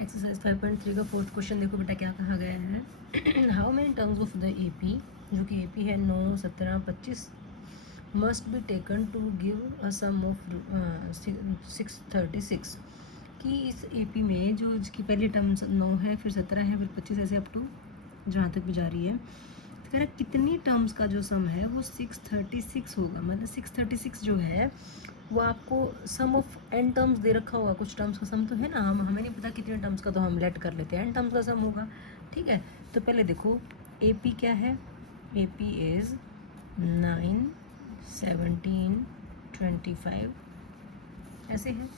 Exercise 5.3 का fourth question देखो बेटा क्या कहा गया है। How many terms of the AP, जो कि एपी है 9, 17, 25, must be taken to give a sum of 636। कि इस एपी में जो इसकी पहली टर्म 9 है, फिर 17 है, फिर 25, ऐसे अप टू जहाँ तक भी जा रही है। तो कह रहा कितनी टर्म्स का जो सम है वो 636 होगा। मतलब 636 जो है वो आपको सम ऑफ एन टर्म्स दे रखा होगा। कुछ टर्म्स का सम तो है ना, हमें नहीं पता कितने टर्म्स का, तो हम लेट कर लेते हैं एन टर्म्स का सम होगा। ठीक है, तो पहले देखो ए पी क्या है। ए पी इज़ 9, 17, 25 ऐसे है।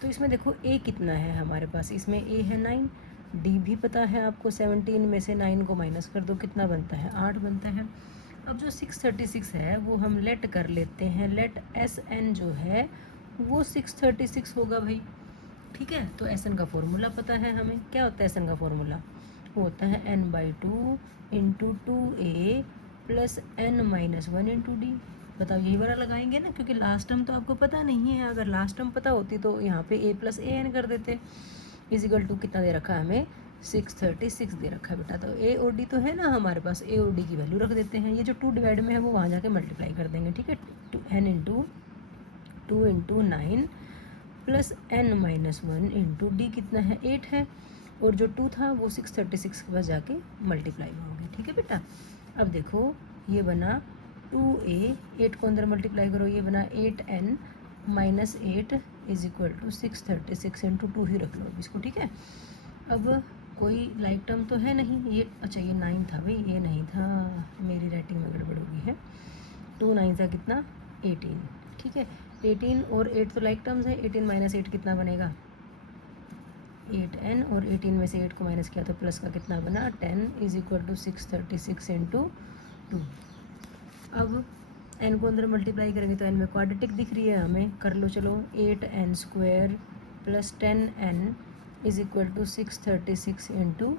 तो इसमें देखो ए कितना है हमारे पास, इसमें ए है 9, डी भी पता है आपको। 17 में से 9 को माइनस कर दो, कितना बनता है, 8 बनता है। अब जो 636 है वो हम लेट कर लेते हैं, लेट एस एन जो है वो 636 होगा भाई। ठीक है, तो एस एन का फॉर्मूला पता है हमें। क्या होता है एस एन का फॉर्मूला, वो होता है n/2 into 2a plus n-1 into D. बताओ यही वाला लगाएंगे ना, क्योंकि लास्ट टर्म तो आपको पता नहीं है। अगर लास्ट टर्म पता होती तो यहाँ पे a प्लस ए एन कर देते। इजिकल टू कितना दे रखा है हमें, 636 दे रखा है बेटा। तो ए और डी तो है ना हमारे पास, ए और डी की वैल्यू रख देते हैं। ये जो 2 डिवाइड में है वो वहाँ जाके मल्टीप्लाई कर देंगे। ठीक है, n into 2 into 9 plus n-1 into D कितना है, 8 है। और जो 2 था वो 636 के पास जाके मल्टीप्लाई होगी। ठीक है बेटा, अब देखो ये बना 2a, 8 को अंदर मल्टीप्लाई करो, ये बना 8n-8 is equal to 636 into 2 ही रख लो अब इसको। ठीक है, अब कोई लाइक टर्म तो है नहीं ये। अच्छा ये 9 था भाई, ये नहीं था, मेरी राइटिंग में गड़बड़ होगी है। 2 9 था कितना, 18। ठीक है, 18 और 8 तो लाइक टर्म्स है। 18 माइनस 8 कितना बनेगा, 8n, और 18 में से 8 को माइनस किया तो प्लस का कितना बना, 10 इज इक्वल टू 636 इंटू 2। अब n को अंदर मल्टीप्लाई करेंगे तो n में क्वाड्रेटिक दिख रही है हमें, कर लो चलो। 8n² plus 10n is equal to 636 into 2।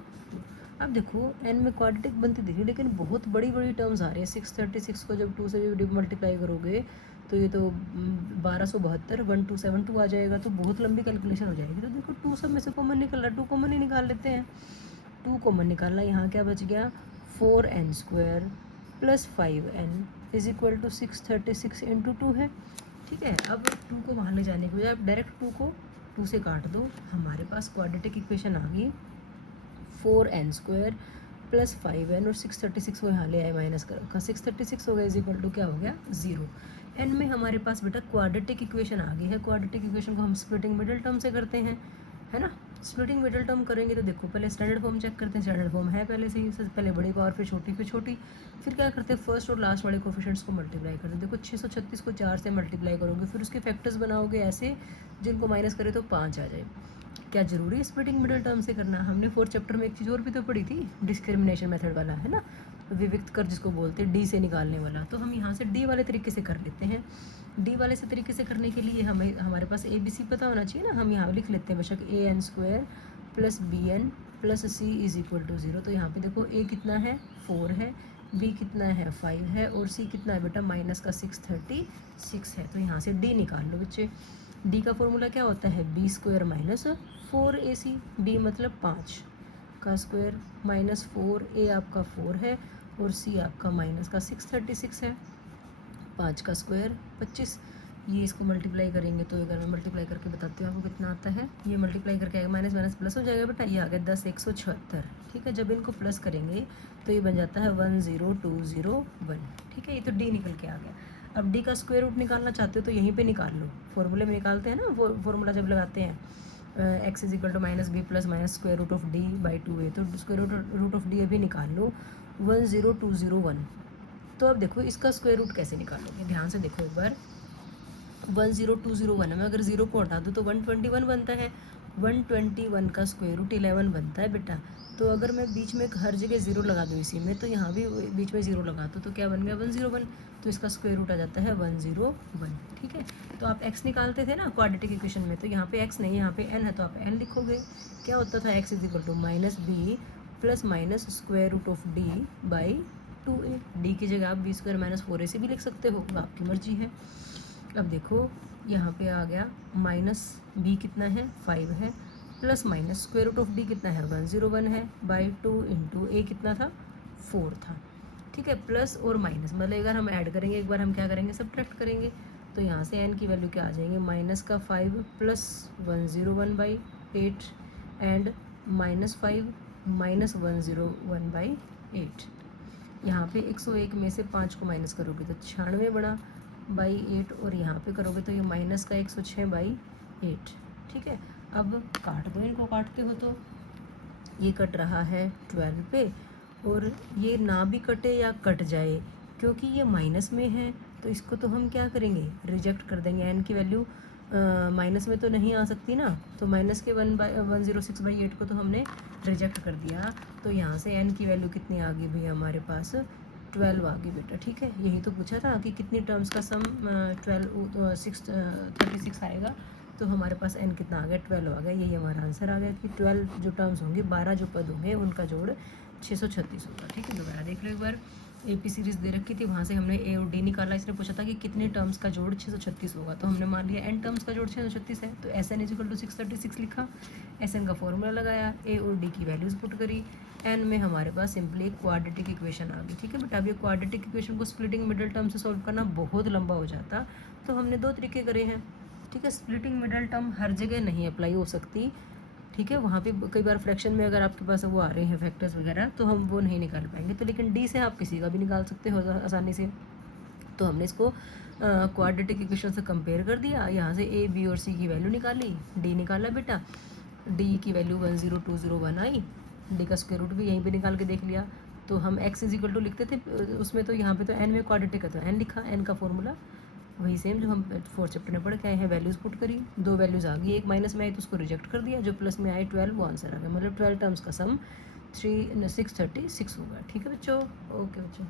अब देखो n में क्वाड्रेटिक बनती दिख रही है, लेकिन बहुत बड़ी बड़ी टर्म्स आ रही है। 636 को जब 2 से भी मल्टीप्लाई करोगे तो ये तो 1272 1272 आ जाएगा, तो बहुत लंबी कैलकुलेशन हो जाएगी। तो देखो 2 सब में से कॉमन निकल रहा है, 2 कॉमन ही निकाल लेते हैं। 2 कॉमन निकालना, यहाँ क्या बच गया, 4n² plus 5n is equal to 636 into 2 है। ठीक है, अब 2 को वहाँ ले जाने के बजाय आप डायरेक्ट 2 को 2 से काट दो, हमारे पास क्वाड्रेटिक इक्वेशन आ गई। 4n² प्लस 5n और 636 को यहाँ ले आए, माइनस कर 636 हो गया, इज इक्वल टू क्या हो गया, 0। n में हमारे पास बेटा क्वाड्रेटिक इक्वेशन आ गई है। क्वाड्रेटिक इक्वेशन को हम स्प्लिटिंग मिडिल टर्म से करते हैं, है ना। स्प्लिटिंग मिडिल टर्म करेंगे तो देखो पहले स्टैंडर्ड फॉर्म चेक करते हैं। स्टैंडर्ड फॉर्म है पहले से ही, सबसे पहले बड़ी को और फिर छोटी। फिर क्या करते हैं, फर्स्ट और लास्ट वाले कोफिशिएंट्स को मल्टीप्लाई करते हैं। देखो 636 को 4 से मल्टीप्लाई करोगे, फिर उसके फैक्टर्स बनाओगे ऐसे जिनको माइनस करे तो 5 आ जाए। क्या जरूरी है स्प्लिटिंग मिडिल टर्म से करना, हमने 4th चैप्टर में एक चीज़ और भी तो पढ़ी थी, डिस्क्रिमिनेशन मेथड वाला, है ना, विविक्त कर जिसको बोलते हैं, डी से निकालने वाला। तो हम यहाँ से डी वाले तरीके से कर लेते हैं। डी वाले से तरीके से करने के लिए हमें हमारे पास ए बी सी पता होना चाहिए ना। हम यहाँ लिख लेते हैं बेशक an² plus bn plus c is equal to 0। तो यहाँ पे देखो a कितना है, 4 है, b कितना है, 5 है, और c कितना है बेटा, माइनस का 636 है। तो यहाँ से d निकाल लो बच्चे। d का फॉर्मूला क्या होता है, b² माइनस 4ac। b मतलब 5 का स्क्वायर माइनस 4a आपका 4 है, और c आपका माइनस का 636 है। 5 का स्क्वायर 25। ये इसको मल्टीप्लाई करेंगे तो अगर मैं मल्टीप्लाई करके बताती हूँ आपको कितना आता है। ये मल्टीप्लाई करके आएगा, माइनस माइनस प्लस हो जाएगा बेटा, ये आ गया 10 176। ठीक है, जब इनको प्लस करेंगे तो ये बन जाता है 10201। ठीक है, ये तो डी निकल के आ गया। अब डी का स्क्वायर रूट निकालना चाहते हो तो यहीं पे निकाल लो, फॉर्मूले में निकालते हैं ना, वो फॉर्मूला जब लगाते हैं X is equal to minus B plus minus square root of D by 2a, तो स्क्वायर रूट ऑफ डी अभी निकाल लो, 10201। तो अब देखो इसका स्क्वायर रूट कैसे निकालोगे, ध्यान से देखो एक बार। 10201 में अगर 0 को हटा दो तो 121 बनता है। 121 का स्क्वायर रूट 11 बनता है बेटा। तो अगर मैं बीच में हर जगह 0 लगा दूँ इसी में, तो यहाँ भी बीच में 0 लगा दो तो क्या बन गया, 101। तो इसका स्क्वायर रूट आ जाता है 101। ठीक है, तो आप x निकालते थे ना क्वाड्रेटिक इक्वेशन में, तो यहाँ पे x नहीं, यहाँ पे n है, तो आप n लिखोगे। क्या होता था, x is equal to minus B plus minus square root of D by 2a। D की जगह आप b² माइनस 4ac भी लिख सकते हो, आपकी मर्जी है। अब देखो यहाँ पे आ गया माइनस बी कितना है, 5 है, plus minus square root of D कितना है 101 है बाई 2 इंटू ए कितना था 4 था, ठीक है। प्लस और माइनस मतलब एक बार हम ऐड करेंगे, एक बार हम क्या करेंगे सब्ट्रैक्ट करेंगे। तो यहाँ से n की वैल्यू क्या आ जाएंगे माइनस का 5 plus 101 by 8 and minus 5 minus 101 by 8। यहाँ पे 101 में से 5 को माइनस करोगे तो 96 बड़ा बाई 8 और यहाँ पे करोगे तो ये माइनस का 106 बाई 8, ठीक है। अब काट दो, इनको काटते हो तो ये कट रहा है 12 पे, और ये ना भी कटे या कट जाए क्योंकि ये माइनस में है तो इसको तो हम क्या करेंगे रिजेक्ट कर देंगे। एन की वैल्यू माइनस में तो नहीं आ सकती ना, तो माइनस के 106/8 को तो हमने रिजेक्ट कर दिया। तो यहाँ से एन की वैल्यू कितनी आ गई भैया हमारे पास 12 आ गई बेटा, ठीक है। यही तो पूछा था कि कितनी टर्म्स का सम 36 आएगा, तो हमारे पास एन कितना आ गया 12 आ गया। यही हमारा आंसर आ गया कि 12 जो टर्म्स होंगे 12 जो पद होंगे उनका जोड़ 636 होगा, ठीक है। दोबारा देख लो एक बार, AP सीरीज़ दे रखी थी, वहाँ से हमने A और D निकाला। इसने पूछा था कि कितने टर्म्स का जोड़ 636 होगा, तो हमने मान लिया n टर्म्स का जोड़ 636 है, तो SN = 636 लिखा। SN का फॉर्मूला लगाया, A और D की वैल्यूज़ पुट करी, n में हमारे पास सिंपली एक क्वाड्रेटिक इक्वेशन आ गई, ठीक है बेटा। अब ये क्वाड्रेटिक इक्वेशन को स्प्लिटिंग मिडल टर्म से सॉल्व करना बहुत लंबा हो जाता, तो हमने 2 तरीके करे हैं, ठीक है। स्प्लिटिंग मिडल टर्म हर जगह नहीं अप्लाई हो सकती, ठीक है। वहाँ पे कई बार फ्रैक्शन में अगर आपके पास वो आ रहे हैं फैक्टर्स वगैरह तो हम वो नहीं निकाल पाएंगे, तो लेकिन डी से आप किसी का भी निकाल सकते हो आसानी से। तो हमने इसको क्वाड्रेटिक इक्वेशन से कंपेयर कर दिया, यहाँ से ए बी और सी की वैल्यू निकाली, डी निकाला बेटा। डी की वैल्यू 10201 आई, डी का स्क्वायर रूट भी यहीं पे निकाल के देख लिया। तो हम x = लिखते थे उसमें, तो यहाँ पे तो n में क्वाड्रेटिक है तो n लिखा, n का फॉर्मूला वही सेम जो हम 4th चैप्टर में पढ़ के आए हैं। वैल्यूज़ पुट करी, 2 वैल्यूज़ आ गई, एक माइनस में आई तो उसको रिजेक्ट कर दिया, जो प्लस में आई 12 वो आंसर आ गया। मतलब 12 टर्म्स का सम 636 होगा, ठीक है बच्चों। ओके बच्चों।